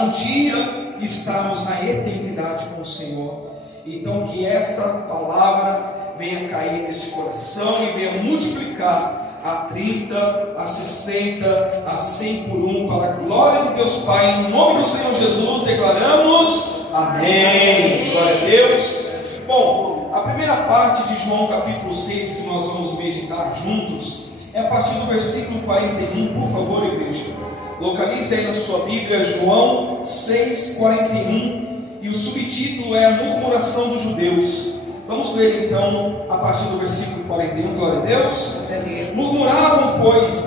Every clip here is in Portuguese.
para um dia estarmos na eternidade com o Senhor. Então que esta palavra venha cair neste coração e venha multiplicar a 30, a 60, a 100 por 1, para a glória de Deus Pai. Em nome do Senhor Jesus declaramos amém. Glória a Deus. Bom, a primeira parte de João capítulo 6 que nós vamos meditar juntos é a partir do versículo 41, por favor, igreja. Localize aí na sua Bíblia João 6:41, e o subtítulo é a murmuração dos judeus. Vamos ler então a partir do versículo 41, glória a Deus. Murmuravam, pois,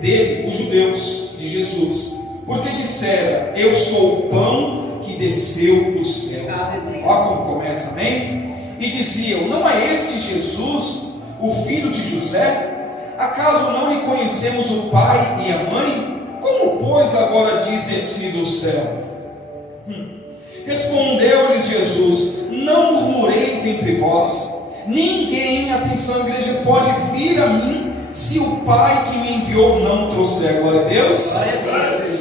dele, os judeus, de Jesus, porque dissera: eu sou o pão que desceu do céu. Olha como começa, amém? E diziam: não é este Jesus, o filho de José? Acaso não lhe conhecemos o pai e a mãe? Como, pois, agora diz desci do céu? Respondeu-lhes Jesus: não murmureis entre vós. Ninguém, atenção igreja, pode vir a mim se o Pai que me enviou não trouxer. Glória a Deus.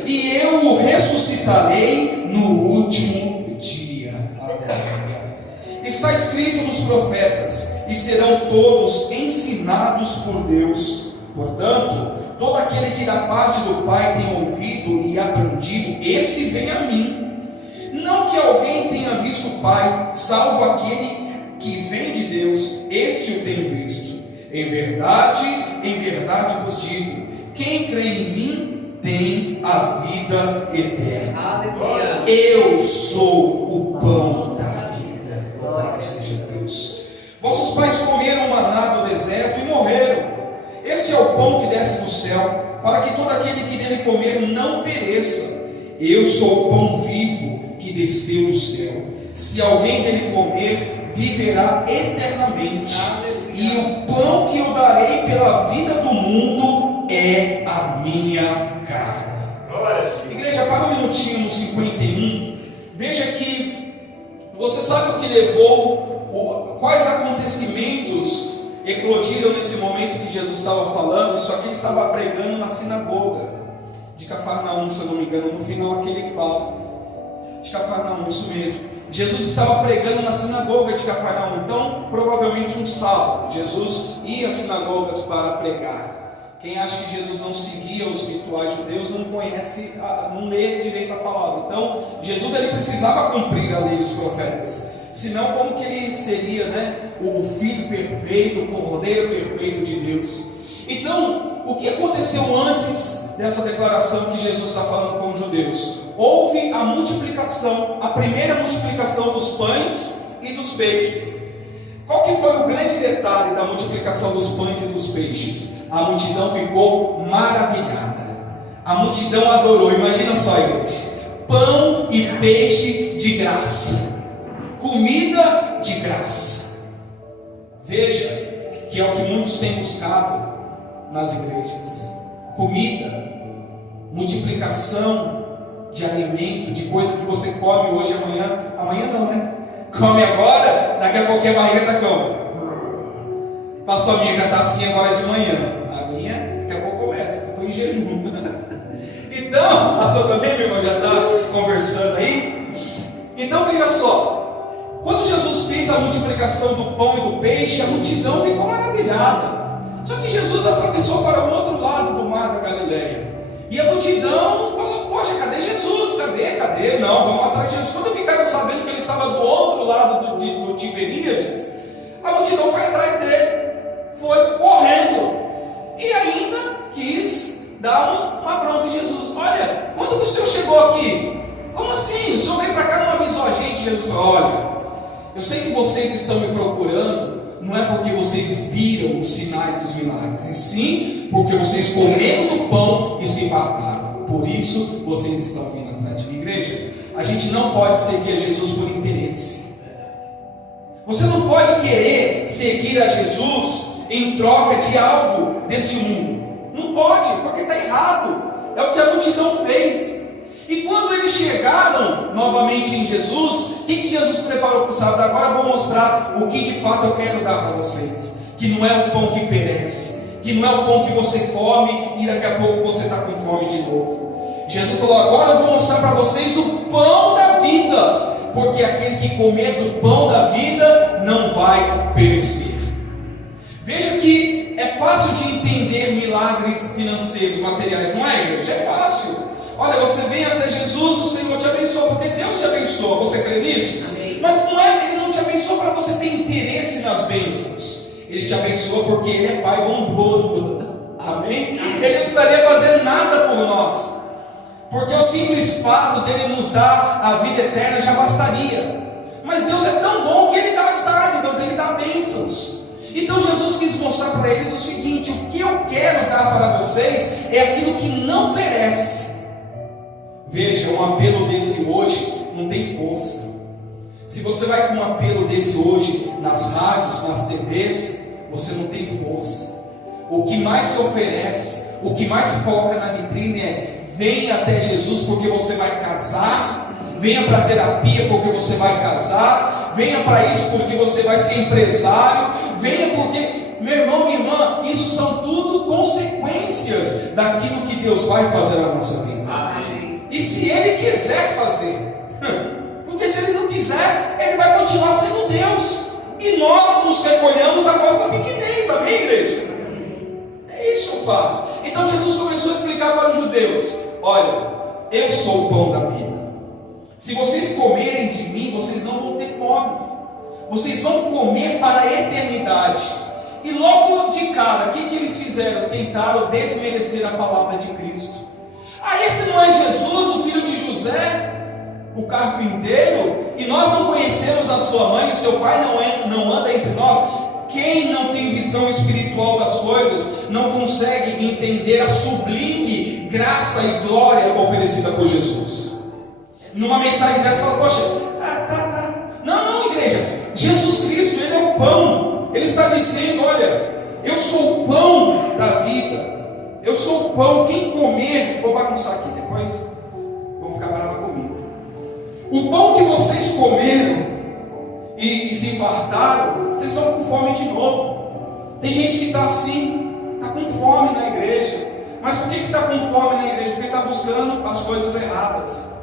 E eu o ressuscitarei no último dia. Aleluia. Está escrito nos profetas: e serão todos ensinados por Deus. Portanto, todo aquele que da parte do Pai tem ouvido e aprendido, esse vem a mim. Não que alguém tenha visto o Pai, salvo aquele que vem de Deus, este o tem visto. Em verdade vos digo: quem crê em mim tem a vida eterna. Aleluia. Eu sou o pão da vida. Louvado seja Deus. Vossos pais comeram maná do deserto e morreram. Esse é o pão que desce do céu, para que todo aquele que dele comer não pereça. Eu sou o pão vivo que desceu do céu. Se alguém dele comer, viverá eternamente. E o pão que eu darei pela vida do mundo é a minha carne. Igreja, para um minutinho no 51. Veja que você sabe o que levou, quais acontecimentos eclodiram nesse momento que Jesus estava falando. Isso aqui ele estava pregando na sinagoga de Cafarnaum, se eu não me engano. No final aqui ele fala de Cafarnaum, isso mesmo. Jesus estava pregando na sinagoga de Cafarnaum. Então provavelmente um sábado Jesus ia às sinagogas para pregar. Quem acha que Jesus não seguia os rituais judeus não conhece, não lê direito a palavra. Então Jesus ele precisava cumprir a lei dos profetas. Senão, como que ele seria, o filho perfeito, o cordeiro perfeito de Deus? Então, o que aconteceu antes dessa declaração que Jesus está falando com os judeus? Houve a multiplicação, a primeira multiplicação dos pães e dos peixes. Qual que foi o grande detalhe da multiplicação dos pães e dos peixes? A multidão ficou maravilhada. A multidão adorou. Imagina só, igreja: pão e peixe de graça. Comida de graça. Veja que é o que muitos têm buscado nas igrejas: comida, multiplicação de alimento, de coisa que você come hoje, amanhã não, come agora, daqui a pouco a barriga está como? Pastor, a minha já está assim agora de manhã. A minha daqui a pouco começa, porque eu estou em jejum. Então, pastor também, meu irmão, já está conversando aí. Então veja só, quando Jesus fez a multiplicação do pão e do peixe, a multidão ficou maravilhada. Só que Jesus atravessou para o outro lado do mar da Galileia. E a multidão falou: poxa, cadê Jesus? Cadê? Não, vamos atrás de Jesus. Quando ficaram sabendo que ele estava do outro lado do Tiberíades, a multidão foi atrás dele. Foi correndo. E ainda quis dar uma bronca em Jesus. Olha, quando que o senhor chegou aqui? Como assim? O senhor veio para cá e não avisou a gente? Jesus falou: olha, eu sei que vocês estão me procurando, não é porque vocês viram os sinais e os milagres, e sim porque vocês comeram do pão e se fartaram. Por isso vocês estão vindo atrás de mim. Igreja, a gente não pode seguir a Jesus por interesse. Você não pode querer seguir a Jesus em troca de algo deste mundo. Não pode, porque está errado. É o que a multidão fez. E quando eles chegaram novamente em Jesus, o que Jesus preparou para o sábado? Agora eu vou mostrar o que de fato eu quero dar para vocês. Que não é o pão que perece, que não é o pão que você come e daqui a pouco você está com fome de novo. Jesus falou: agora eu vou mostrar para vocês o pão da vida, porque aquele que comer do pão da vida não vai perecer. Veja que é fácil de entender milagres financeiros, materiais, não é, igreja? É fácil. Olha, você vem até Jesus, o Senhor te abençoa, porque Deus te abençoa. Você crê nisso? Amém. Mas não é, Ele não te abençoa para você ter interesse nas bênçãos. Ele te abençoa porque Ele é Pai bondoso. Amém? Ele não precisaria fazer nada por nós, porque o simples fato dele nos dar a vida eterna já bastaria. Mas Deus é tão bom que Ele dá as dádivas, Ele dá bênçãos. Então Jesus quis mostrar para eles o seguinte: o que eu quero dar para vocês é aquilo que não perece. Veja, um apelo desse hoje não tem força. Se você vai com um apelo desse hoje nas rádios, nas TVs, você não tem força. O que mais se oferece, o que mais se coloca na vitrine é: venha até Jesus porque você vai casar, venha para a terapia porque você vai casar, venha para isso porque você vai ser empresário, venha porque, meu irmão, minha irmã, isso são tudo consequências daquilo que Deus vai fazer na nossa vida. Amém. E se Ele quiser fazer, porque se Ele não quiser, Ele vai continuar sendo Deus, e nós nos recolhemos a nossa pequenez. Amém, igreja? É isso o fato. Então Jesus começou a explicar para os judeus: olha, eu sou o pão da vida. Se vocês comerem de mim, vocês não vão ter fome, vocês vão comer para a eternidade. E logo de cara, o que eles fizeram? Tentaram desmerecer a palavra de Cristo. Ah, esse não é Jesus, o filho de José, o carpinteiro, e nós não conhecemos a sua mãe, o seu pai não anda entre nós? Quem não tem visão espiritual das coisas não consegue entender a sublime graça e glória oferecida por Jesus. Numa mensagem dessa, fala: poxa, tá. Não, igreja, Jesus Cristo, Ele é o pão. Ele está dizendo: olha, eu sou o pão da vida, eu sou o pão. Quem comer, vou bagunçar aqui, depois vão ficar bravos comigo. O pão que vocês comeram e se infartaram, vocês estão com fome de novo. Tem gente que está assim, está com fome na igreja. Mas por que está com fome na igreja? Porque está buscando as coisas erradas.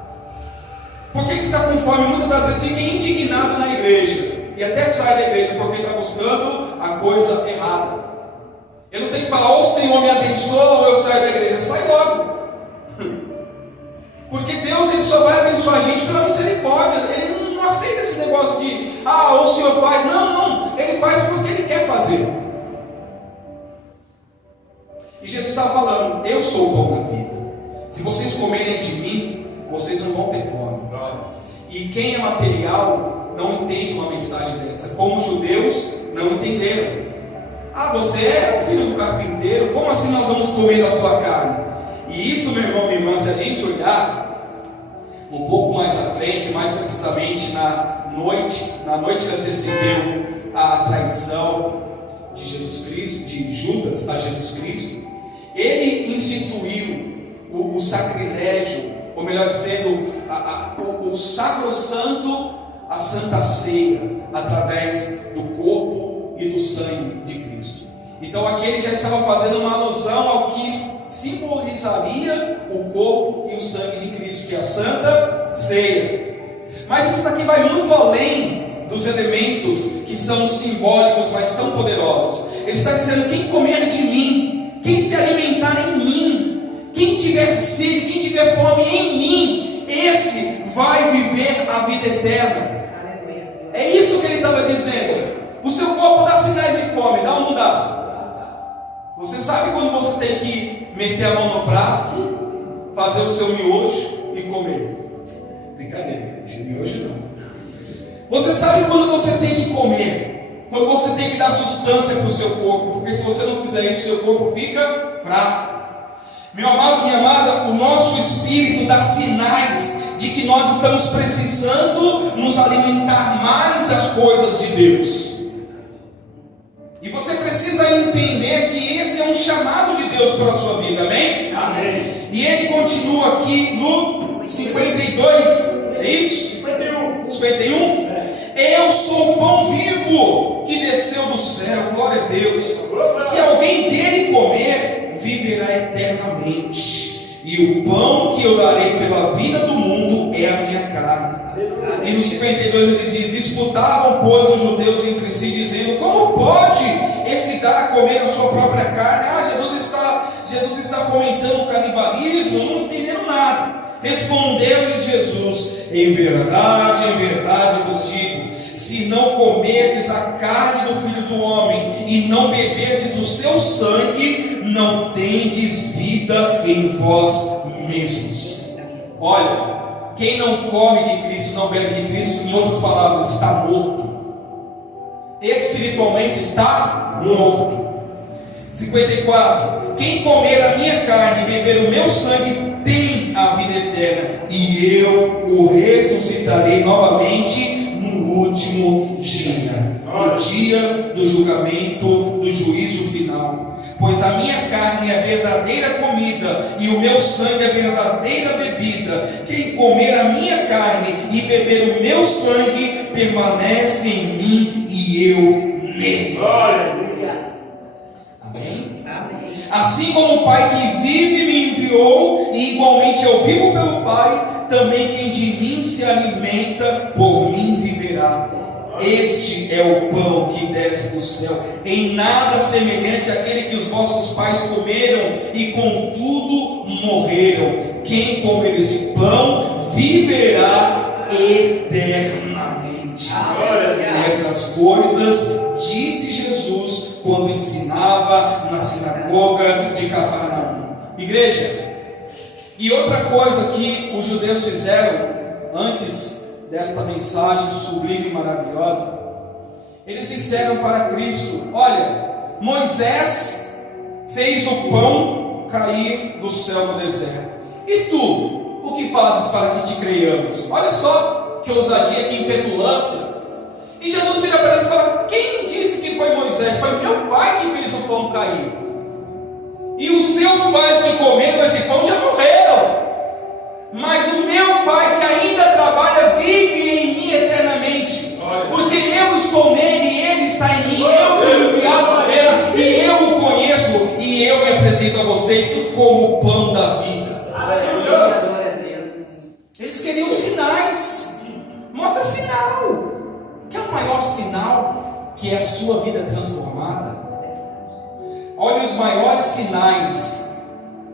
Por que está com fome? Muitas das vezes fica indignado na igreja e até sai da igreja porque está buscando a coisa errada. Eu não tenho que falar: ou o Senhor me abençoa ou eu saio da igreja. Sai logo. Porque Deus, Ele só vai abençoar a gente pela misericórdia. Ele não aceita esse negócio de: ou o Senhor faz. Não, Ele faz porque Ele quer fazer. E Jesus estava falando: eu sou o pão da vida. Se vocês comerem de mim, vocês não vão ter fome. E quem é material não entende uma mensagem dessa, como os judeus não entenderam. Você é o filho do carpinteiro, como assim nós vamos comer da sua carne? E isso, meu irmão, minha irmã, se a gente olhar um pouco mais à frente, mais precisamente na noite que antecedeu a traição de Jesus Cristo, de Judas a Jesus Cristo, ele instituiu o sacrilégio, ou melhor dizendo, o sacrossanto, a Santa Ceia, através do corpo e do sangue de Cristo. Então aqui ele já estava fazendo uma alusão ao que simbolizaria o corpo e o sangue de Cristo, que é a Santa Ceia. Mas isso daqui vai muito além dos elementos que são simbólicos, mas tão poderosos. Ele está dizendo: quem comer de mim, quem se alimentar em mim, quem tiver sede, quem tiver fome em mim, esse vai viver a vida eterna. É isso que ele estava dizendo. O seu corpo dá sinais de fome, dá ou não dá? Você sabe quando você tem que meter a mão no prato, fazer o seu miojo e comer? Brincadeira, gente, miojo não. Você sabe quando você tem que comer, quando você tem que dar sustância para o seu corpo, porque se você não fizer isso, o seu corpo fica fraco. Meu amado, minha amada, o nosso espírito dá sinais de que nós estamos precisando nos alimentar mais das coisas de Deus. E você precisa entender que esse é um chamado de Deus para a sua vida, amém? Amém. E ele continua aqui no 52, é isso? 51. Eu sou o pão vivo que desceu do céu, glória a Deus. Se alguém dele comer, viverá eternamente. E o pão que eu darei pela vida do mundo é a minha carne. E no 52 ele diz: disputavam, pois, os judeus entre si, dizendo: como pode esse dar a comer a sua própria carne? Jesus está fomentando o canibalismo. Não entenderam nada. Respondeu-lhes Jesus: em verdade vos digo, se não comerdes a carne do Filho do Homem e não beberdes o seu sangue, não tendes vida em vós mesmos. Olha, quem não come de Cristo, não bebe de Cristo, em outras palavras, está morto. Espiritualmente está morto. 54. Quem comer a minha carne e beber o meu sangue tem a vida eterna, e eu o ressuscitarei novamente no último dia, no dia do julgamento, do juízo final. Pois a minha carne é a verdadeira comida e o meu sangue é a verdadeira bebida. Quem comer a minha carne e beber o meu sangue permanece em mim e eu nele. Amém? Amém. Assim como o Pai que vive me enviou, e igualmente eu vivo pelo Pai, também quem de mim se alimenta, por mim viverá. Este é o pão que desce do céu, em nada semelhante àquele que os vossos pais comeram e contudo morreram. Quem comer este pão viverá eternamente. Estas coisas disse Jesus quando ensinava na sinagoga de Cafarnaum. Igreja, e outra coisa que os judeus fizeram antes desta mensagem sublime e maravilhosa, eles disseram para Cristo: olha, Moisés fez o pão cair do céu no deserto, e tu, o que fazes para que te creiamos? Olha só que ousadia, que impetulância. E Jesus vira para eles e fala: quem disse que foi Moisés? Foi meu pai que fez o pão cair, e os seus pais que comeram esse pão já morreram. Mas o meu Pai que ainda trabalha vive em mim eternamente, porque eu estou nele e ele está em mim. Eu fui enviado por ele e eu o conheço, e eu me apresento a vocês como o pão da vida. Eles queriam sinais. Mostra sinal. Que é o maior sinal? Que é a sua vida transformada. Olha, os maiores sinais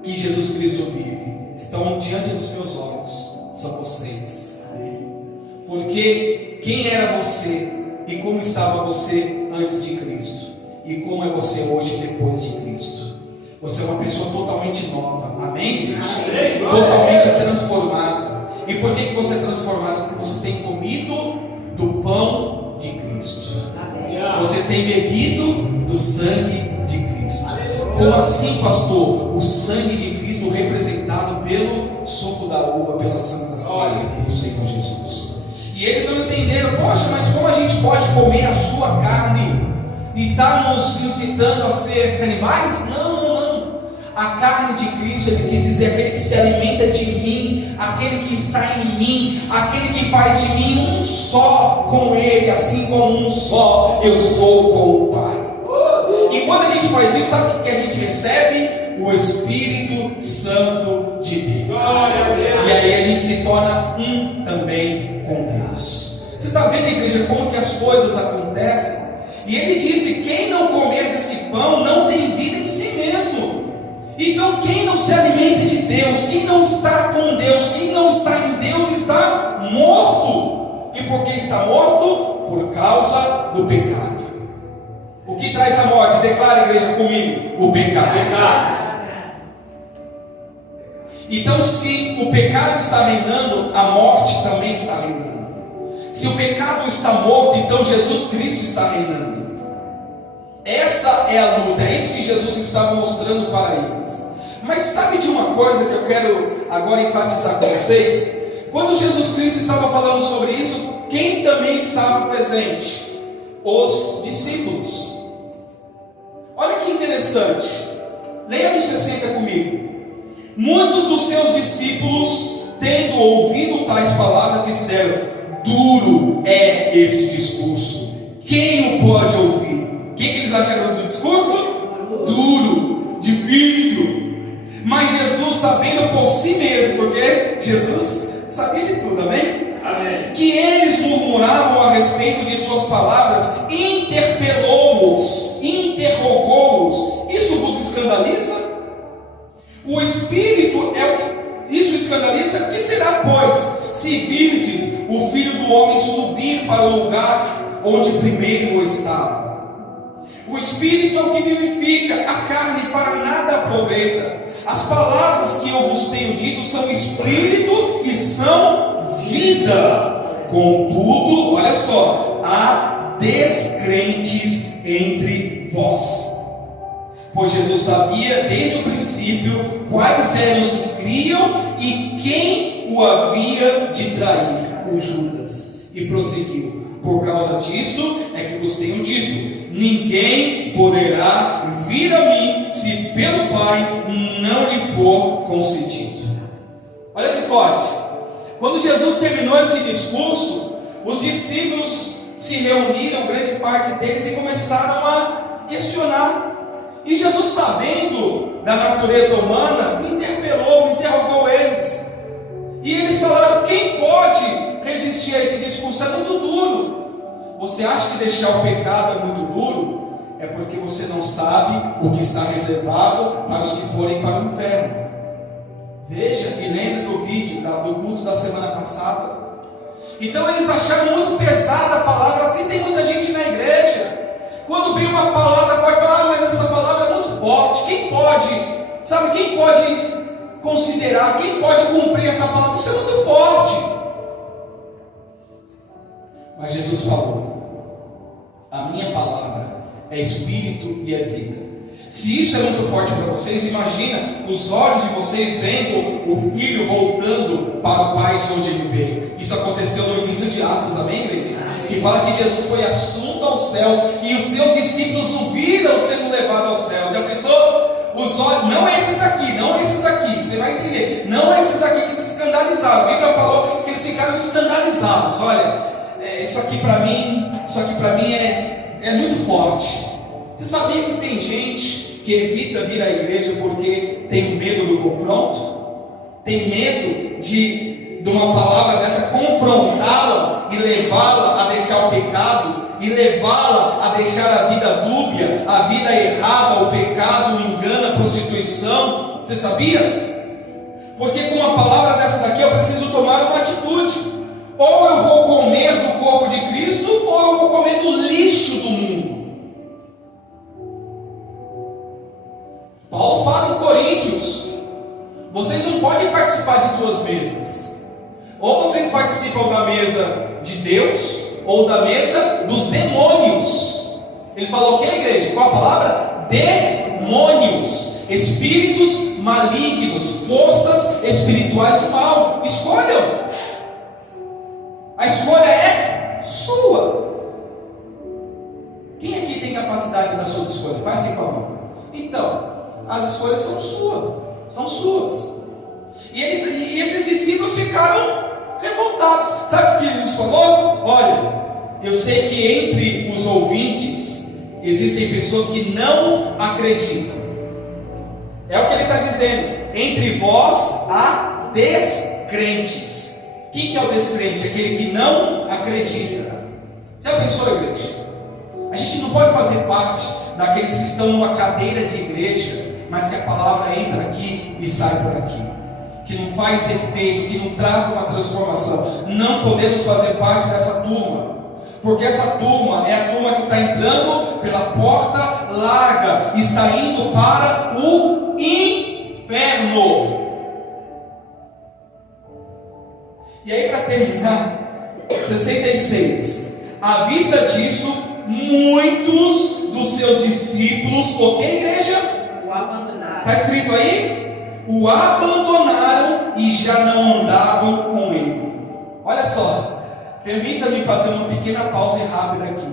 que Jesus Cristo vive estão diante dos meus olhos, são vocês. Porque quem era você e como estava você antes de Cristo, e como é você hoje depois de Cristo? Você é uma pessoa totalmente nova, amém, igreja? Totalmente transformada. E por que você é transformada? Porque você tem comido do pão de Cristo, você tem bebido do sangue de Cristo. Como assim, pastor? O sangue de Cristo representado pelo suco da uva, pela santa ceia do Senhor Jesus. E eles não entenderam: poxa, mas como a gente pode comer a sua carne? Está nos incitando a ser canibais? Não. A carne de Cristo, ele quis dizer aquele que se alimenta de mim, aquele que está em mim, aquele que faz de mim um só com ele, assim como um só eu sou com o Pai. E quando a gente faz isso, sabe o que a gente recebe? O Espírito Santo de Deus. E aí a gente se torna um também com Deus. Você está vendo, igreja, como que as coisas acontecem? E ele disse: quem não comer desse pão não tem vida em si mesmo. Então quem não se alimenta de Deus, quem não está com Deus, quem não está em Deus, está morto. E por que está morto? Por causa do pecado. O que traz a morte? Declara, igreja, comigo: o pecado. Então, se o pecado está reinando, a morte também está reinando. Se o pecado está morto, então Jesus Cristo está reinando. Essa é a luta, é isso que Jesus estava mostrando para eles. Mas sabe de uma coisa que eu quero agora enfatizar com vocês? Quando Jesus Cristo estava falando sobre isso, quem também estava presente? Os discípulos. Olha que interessante. Leia no 60 comigo. Muitos dos seus discípulos, tendo ouvido tais palavras, disseram: duro é esse discurso, quem o pode ouvir? O que eles acharam do discurso? Duro, difícil. Mas Jesus sabia sabendo por si mesmo, porque Jesus sabia de tudo, amém? Amém. Que eles murmuravam a respeito de suas palavras, interpelou-os, interrogou-os. Isso vos escandaliza? O Espírito é o que isso escandaliza? Que será, pois, se virdes o Filho do Homem subir para o lugar onde primeiro estava? O Espírito é o que vivifica, a carne para nada aproveita. As palavras que eu vos tenho dito são Espírito e são vida. Contudo, olha só, há descrentes entre vós. Pois Jesus sabia desde o princípio quais eram os que criam e quem o havia de trair, o Judas. E prosseguiu: por causa disto é que vos tenho dito: ninguém poderá vir a mim se pelo Pai não lhe for concedido. Olha que forte. Quando Jesus terminou esse discurso, os discípulos se reuniram, grande parte deles, e começaram a questionar. E Jesus, sabendo da natureza humana, interrogou eles. E eles falaram: quem pode resistir a esse discurso? É muito duro. Você acha que deixar o pecado é muito duro? É porque você não sabe o que está reservado para os que forem para o inferno. Veja e lembre do vídeo do culto da semana passada. Então eles acharam muito pesada a palavra. Assim tem muita gente na igreja. Quando vem uma palavra, pode falar: mas essa palavra é muito forte. Quem pode considerar, quem pode cumprir essa palavra? Isso é muito forte. Mas Jesus falou: a minha palavra é espírito e é vida. Se isso é muito forte para vocês, imagina os olhos de vocês vendo o filho voltando para o Pai de onde ele veio. Isso aconteceu no início de Atos, amém, igreja? Que fala que Jesus foi assunto aos céus e os seus discípulos o viram sendo levado aos céus. Já pensou? Os olhos, não esses aqui, você vai entender. Não esses aqui que se escandalizaram. A Bíblia falou que eles ficaram escandalizados. Olha, isso aqui para mim é muito forte. Você sabia que tem gente que evita vir à igreja porque tem medo do confronto? Tem medo de uma palavra dessa confrontá-la e levá-la a deixar o pecado, e levá-la a deixar a vida dúbia, a vida errada, o pecado, o engano, a prostituição. Você sabia? Porque com uma palavra dessa daqui eu preciso tomar uma atitude. Ou eu vou comer do corpo de Cristo, ou eu vou comer do lixo do mundo. Paulo fala em Coríntios: vocês não podem participar de duas mesas. Ou vocês participam da mesa de Deus, ou da mesa dos demônios. Ele falou o que, igreja? Qual a palavra? Demônios, espíritos malignos, forças espirituais do mal. Escolham. A escolha é sua. Quem aqui tem capacidade das suas escolhas? Faz assim com a mão. Então, as escolhas são suas. E esses discípulos ficaram revoltados. Sabe o que Jesus falou? Olha, eu sei que entre os ouvintes existem pessoas que não acreditam. É o que ele está dizendo: entre vós há descrentes. Quem que é o descrente? Aquele que não acredita. Já pensou, igreja? A gente não pode fazer parte daqueles que estão numa cadeira de igreja, mas que a palavra entra aqui e sai por aqui, que não faz efeito, que não traz uma transformação. Não podemos fazer parte dessa turma, porque essa turma é a turma que está entrando pela porta larga, está indo para o inferno. E aí, para terminar, 66. À vista disso, muitos dos seus discípulos, o que, igreja? O abandonaram. Está escrito aí? O abandonaram e já não andavam com ele. Olha só, permita-me fazer uma pequena pausa rápida aqui.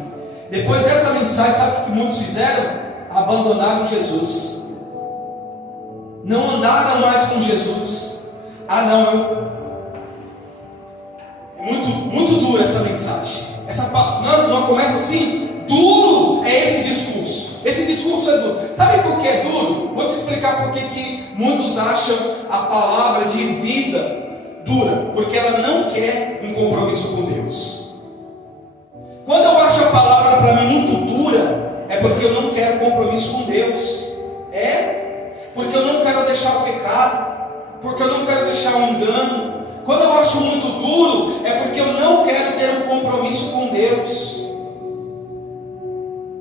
Depois dessa mensagem, sabe o que muitos fizeram? Abandonaram Jesus. Não andaram mais com Jesus. Ah, não, muito dura essa mensagem. Não começa assim? Duro é esse discurso. Esse discurso é duro. Sabe por que é duro? Vou te explicar por que Muitos acham a palavra de vida dura, porque ela não quer um compromisso com Deus. Quando eu acho a palavra para mim muito dura, é porque eu não quero compromisso com Deus. Porque eu não quero deixar o pecado, porque eu não quero deixar o engano. Quando eu acho muito duro, é porque eu não quero ter um compromisso com Deus.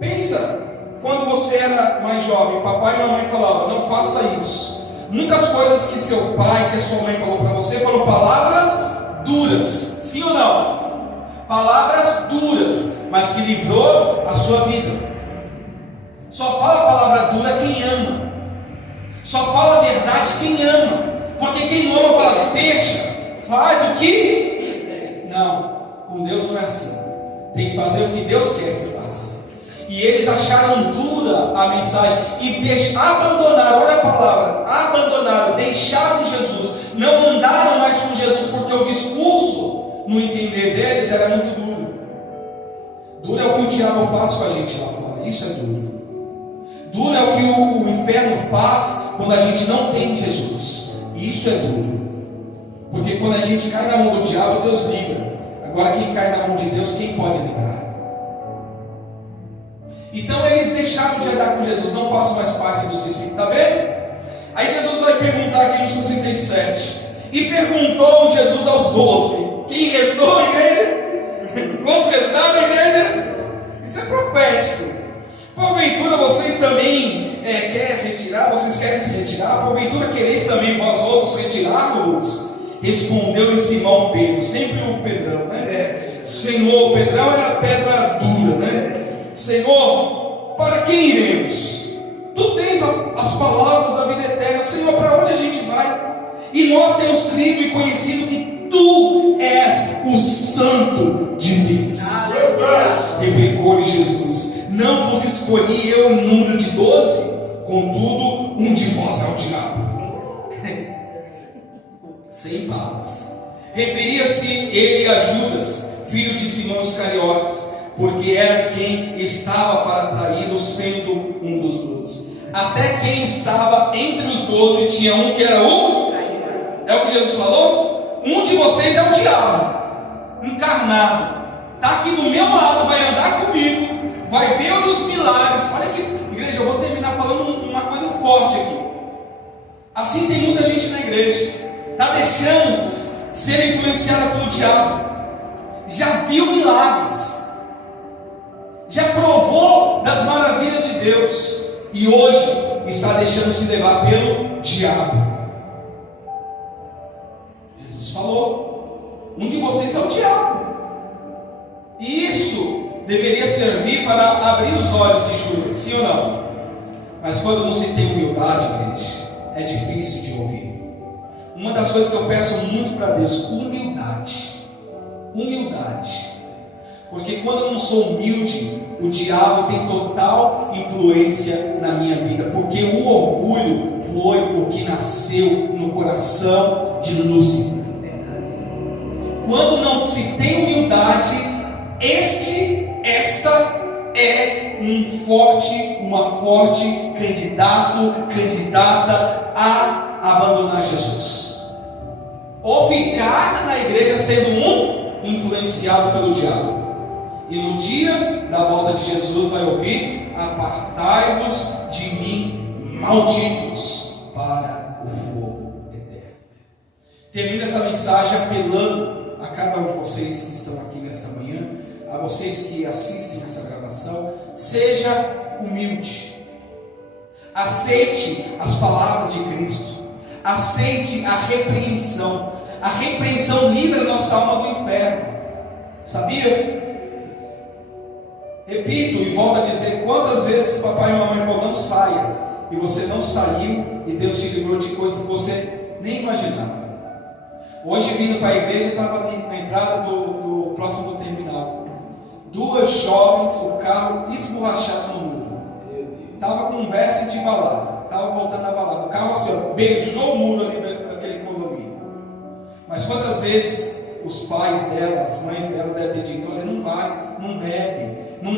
Pensa, quando você era mais jovem, papai e mamãe falavam, não faça isso. Muitas coisas que seu pai, que a sua mãe falou para você, foram palavras duras, sim ou não? Palavras duras, mas que livrou a sua vida. Só fala a palavra dura quem ama. Só fala a verdade quem ama. Porque quem não ama fala, deixa, faz o que? Não, com Deus não é assim. Tem que fazer o que Deus quer que faça. E eles acharam dura a mensagem e abandonaram, olha a palavra, abandonaram, deixaram Jesus, não andaram mais com Jesus, porque o discurso, no entender deles, era muito duro. Duro é o que o diabo faz com a gente lá fora, isso é duro. Duro é o que o inferno faz quando a gente não tem Jesus, isso é duro. Porque quando a gente cai na mão do diabo, Deus livra. Agora quem cai na mão de Deus, quem pode livrar? Então eles deixaram de andar com Jesus, não façam mais parte dos discípulos, está vendo? Aí Jesus vai perguntar aqui no 67. E perguntou Jesus aos 12: quem restou, igreja? Quantos restaram, igreja? Isso é profético. Porventura vocês também querem retirar? Vocês querem se retirar? Porventura quereis também vós outros retirá-los? Respondeu-lhe Simão Pedro, sempre o Pedrão, né? Senhor, o Pedrão era pedra dura, né? Senhor, para quem iremos? Tu tens as palavras da vida eterna. Senhor, para onde a gente vai? E nós temos crido e conhecido que Tu és o Santo de Deus. Replicou-lhe Jesus: não vos escolhi eu em número de 12, contudo um de vós é o diabo. Sem palavras. Referia-se ele a Judas, filho de Simão Iscariotes, porque era quem estava para traí-lo, sendo um dos 12. Até quem estava entre os 12 tinha um que era o... É o que Jesus falou? Um de vocês é o diabo, encarnado. Está aqui do meu lado, vai andar comigo, vai ver os milagres. Olha aqui, igreja, eu vou terminar falando uma coisa forte aqui. Assim tem muita gente na igreja, está deixando ser influenciada pelo diabo. Já viu milagres, já provou das maravilhas de Deus, e hoje está deixando se levar pelo diabo. Jesus falou: um de vocês é o diabo. E isso deveria servir para abrir os olhos de Judas, sim ou não? Mas quando não se tem humildade, igreja, é difícil de ouvir. Uma das coisas que eu peço muito para Deus: humildade. Humildade. Porque quando eu não sou humilde, o diabo tem total influência na minha vida. Porque o orgulho foi o que nasceu no coração de Lúcifer. Quando não se tem humildade, esta é uma forte candidata a abandonar Jesus, ou ficar na igreja sendo influenciado pelo diabo. E no dia da volta de Jesus vai ouvir: apartai-vos de mim, malditos, para o fogo eterno. Termino essa mensagem apelando a cada um de vocês que estão aqui nesta manhã, a vocês que assistem essa gravação: seja humilde, aceite as palavras de Cristo, aceite a repreensão. A repreensão livra a nossa alma do inferno, sabia? Repito e volto a dizer: quantas vezes papai e mamãe falaram não saia, e você não saiu, e Deus te livrou de coisas que você nem imaginava. Hoje vindo para a igreja, estava ali na entrada do próximo do terminal, duas jovens, o carro esborrachado no muro, estava com veste de balada, estava voltando da balada, o carro assim, ó, beijou o muro ali daquele condomínio. Mas quantas vezes os pais dela, as mães dela devem ter dito: olha, não vai, não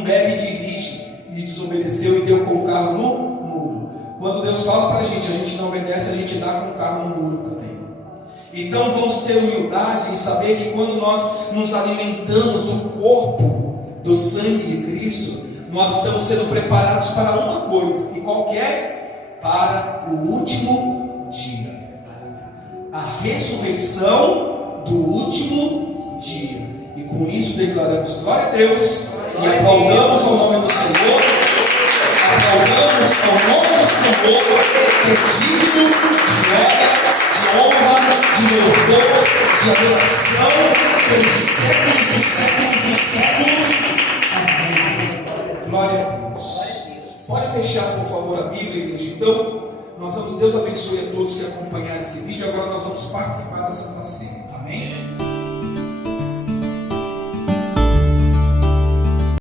bebe e dirige, e desobedeceu e deu com o carro no muro. Quando Deus fala para a gente não obedece, a gente dá com o carro no muro também. Então vamos ter humildade em saber que quando nós nos alimentamos do corpo, do sangue de Cristo, nós estamos sendo preparados para uma coisa, e qual que é? Para o último dia. A ressurreição do último dia. E com isso declaramos glória a Deus e aplaudamos ao nome do Senhor. Aplaudamos ao nome do Senhor, que é digno de glória, de honra, de louvor, de adoração pelos séculos dos séculos dos séculos. Amém. Glória a Deus. Pode fechar, por favor, a Bíblia, igreja. Então, Deus abençoe a todos que acompanharam esse vídeo. Agora nós vamos participar da Santa Ceia. Amém?